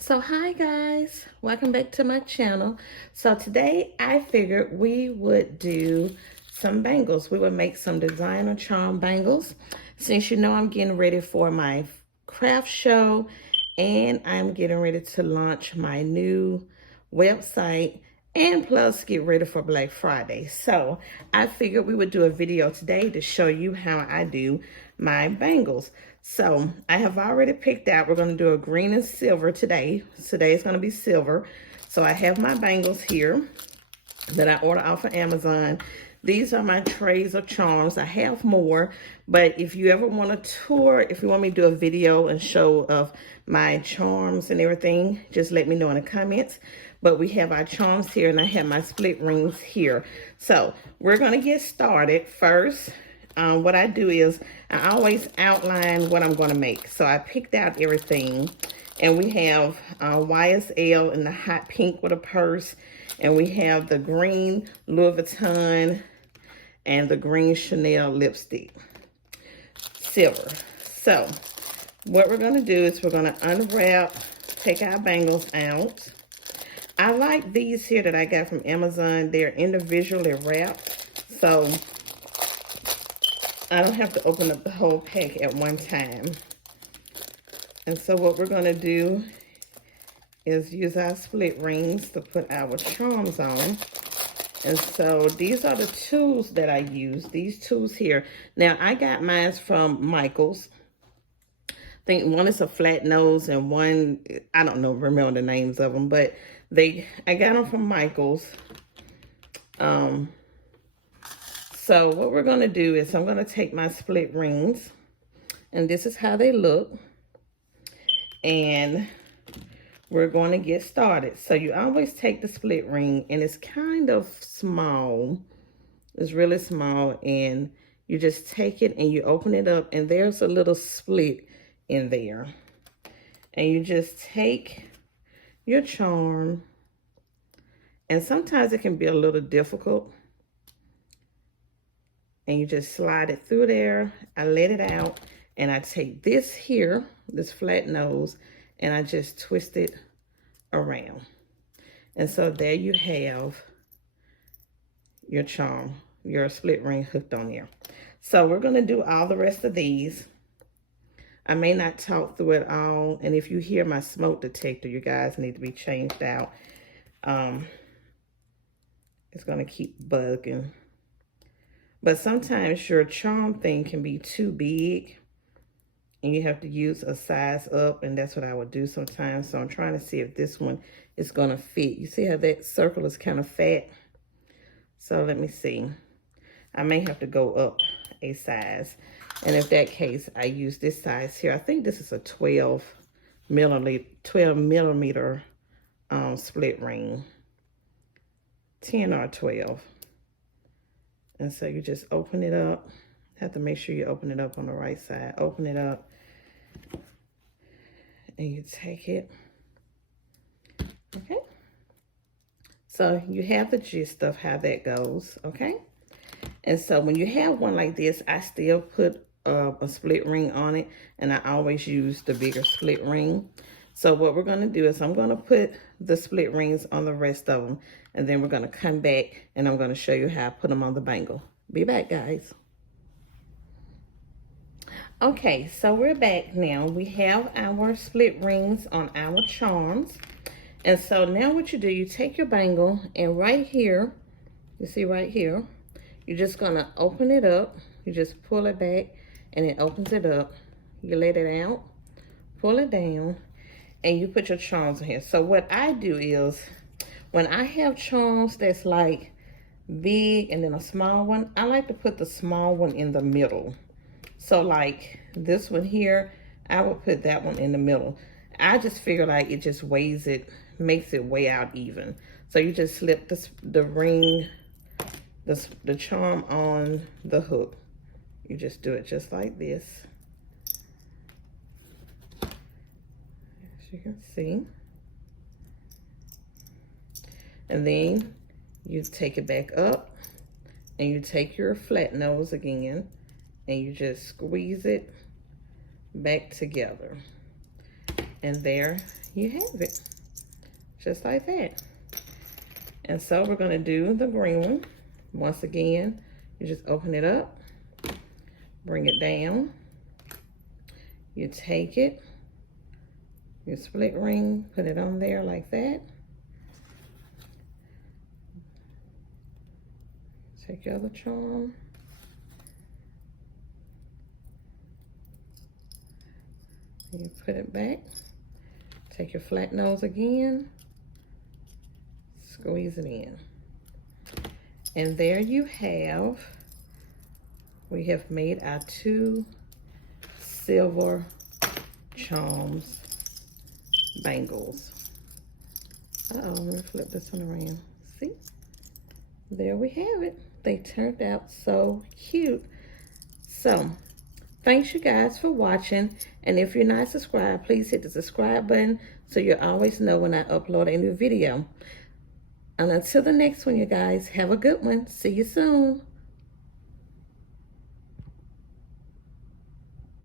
So hi guys, welcome back to my channel. So today I figured we would do some bangles. We would make some designer charm bangles. Since you know I'm getting ready for my craft show and I'm getting ready to launch my new website and plus get ready for Black Friday. So I figured we would do a video today to show you how I do my bangles. So I have already picked out, we're going to do a green and silver today. Today is going to be silver. So I have my bangles here that I order off of Amazon. These are my trays of charms. I have more, but if you ever want a tour, if you want me to do a video and show of my charms and everything, just let me know in the comments. But we have our charms here and I have my split rings here. So we're going to get started first. What I do is I always outline what I'm going to make. So I picked out everything, and we have YSL in the hot pink with a purse, and we have the green Louis Vuitton and the green Chanel lipstick, silver. So what we're going to do is we're going to unwrap, take our bangles out. I like these here that I got from Amazon. They're individually wrapped, so I don't have to open up the whole pack at one time. And so what we're going to do is use our split rings to put our charms on. And so these are the tools that I use, these tools here. Now, I got mine from Michael's. I think one is a flat nose and one, I don't know, remember the names of them, but I got them from Michael's. So what we're going to do is I'm going to take my split rings, and this is how they look, and we're going to get started. So you always take the split ring, and it's kind of small. It's really small, and you just take it and you open it up, and there's a little split in there. And you just take your charm, and sometimes it can be a little difficult. And you just slide it through there. I let it out, and I take this here, this flat nose, and I just twist it around. And so there you have your charm, your split ring hooked on there. So we're going to do all the rest of these. I may not talk through it all, and if you hear my smoke detector, you guys need to be changed out. It's going to keep bugging. But sometimes your charm thing can be too big and you have to use a size up, and that's what I would do sometimes. So I'm trying to see if this one is going to fit. You see how that circle is kind of fat? So let me see. I may have to go up a size. And if that case, I use this size here. I think this is a 12 millimeter split ring. 10 or 12. And so you just open it up. Have to make sure you open it up on the right side. Open it up. And you take it. Okay. So you have the gist of how that goes. Okay. And so when you have one like this, I still put a split ring on it. And I always use the bigger split ring. So what we're going to do is I'm going to put the split rings on the rest of them. And then we're going to come back and I'm going to show you how I put them on the bangle. Be back, guys. Okay, so we're back now. We have our split rings on our charms. And so now what you do, you take your bangle and right here, you see right here, you're just going to open it up. You just pull it back and it opens it up. You let it out, pull it down, and you put your charms in here. So what I do is, when I have charms that's like big and then a small one, I like to put the small one in the middle. So like this one here, I would put that one in the middle. I just figure like it just weighs it, makes it weigh out even. So you just slip the ring, the charm on the hook. You just do it just like this. As you can see. And then you take it back up and you take your flat nose again and you just squeeze it back together. And there you have it. Just like that. And so we're going to do the green one. Once again, you just open it up, bring it down. You take it, your split ring, put it on there like that. Take your other charm. You put it back. Take your flat nose again. Squeeze it in. And there you have, we have made our 2 silver charms bangles. Let me flip this one around. See? There we have it. They turned out so cute. So, thanks you guys for watching. And if you're not subscribed, please hit the subscribe button so you'll always know when I upload a new video. And until the next one, you guys, have a good one. See you soon.